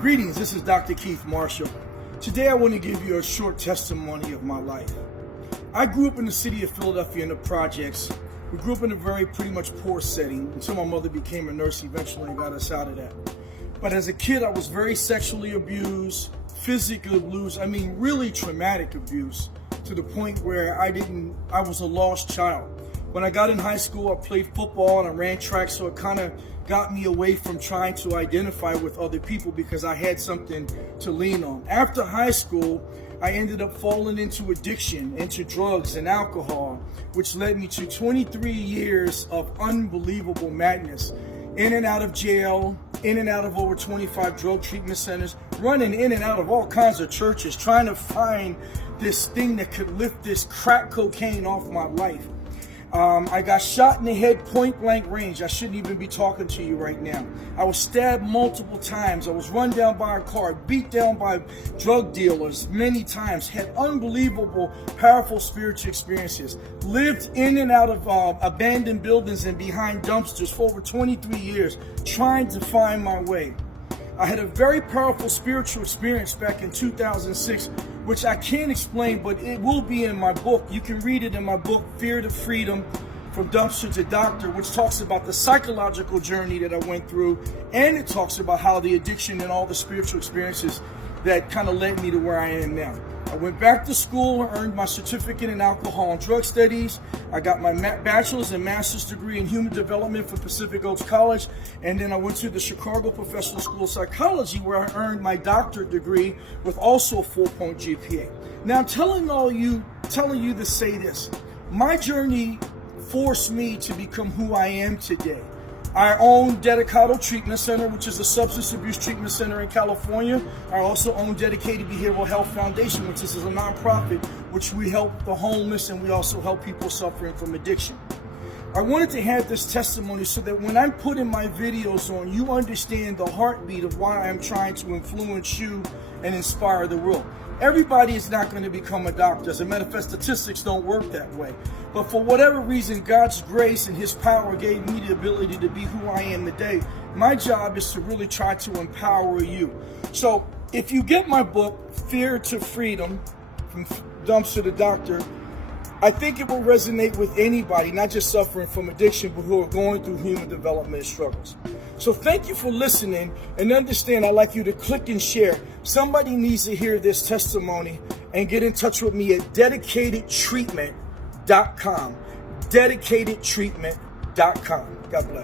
Greetings, this is Dr. Keith Marshall. Today I want to give you a short testimony of my life. I grew up in the city of Philadelphia in the projects. We grew up in a very pretty much poor setting until my mother became a nurse eventually and got us out of that. But as a kid, I was very sexually abused, physically abused, really traumatic abuse, to the point where I was a lost child. When I got in high school, I played football and I ran track, so it kind of got me away from trying to identify with other people because I had something to lean on. After high school, I ended up falling into addiction, into drugs and alcohol, which led me to 23 years of unbelievable madness. In and out of jail, in and out of over 25 drug treatment centers, running in and out of all kinds of churches, trying to find this thing that could lift this crack cocaine off my life. I got shot in the head, point blank range. I shouldn't even be talking to you right now. I was stabbed multiple times. I was run down by a car, beat down by drug dealers many times, had unbelievable, powerful spiritual experiences, lived in and out of abandoned buildings and behind dumpsters for over 23 years, trying to find my way. I had a very powerful spiritual experience back in 2006, which I can't explain, but it will be in my book. You can read it in my book, Fear to Freedom, From Dumpster to Doctor, which talks about the psychological journey that I went through, and it talks about how the addiction and all the spiritual experiences that kind of led me to where I am now. I went back to school and earned my certificate in alcohol and drug studies. I got my bachelor's and master's degree in human development from Pacific Oaks College. And then I went to the Chicago Professional School of Psychology, where I earned my doctorate degree with also a 4.0 GPA. Now I'm telling you to say this. My journey forced me to become who I am today. I own Dedicado Treatment Center, which is a substance abuse treatment center in California. I also own Dedicated Behavioral Health Foundation, which is a nonprofit, which we help the homeless and we also help people suffering from addiction. I wanted to have this testimony so that when I'm putting my videos on, you understand the heartbeat of why I'm trying to influence you and inspire the world. Everybody is not going to become a doctor. As a matter of fact, statistics don't work that way. But for whatever reason, God's grace and His power gave me the ability to be who I am today. My job is to really try to empower you. So if you get my book, Fear to Freedom, From Dumpster to Doctor, I think it will resonate with anybody, not just suffering from addiction, but who are going through human development struggles. So thank you for listening, and understand I'd like you to click and share. Somebody needs to hear this testimony and get in touch with me at dedicatedtreatment.com. Dedicatedtreatment.com. God bless.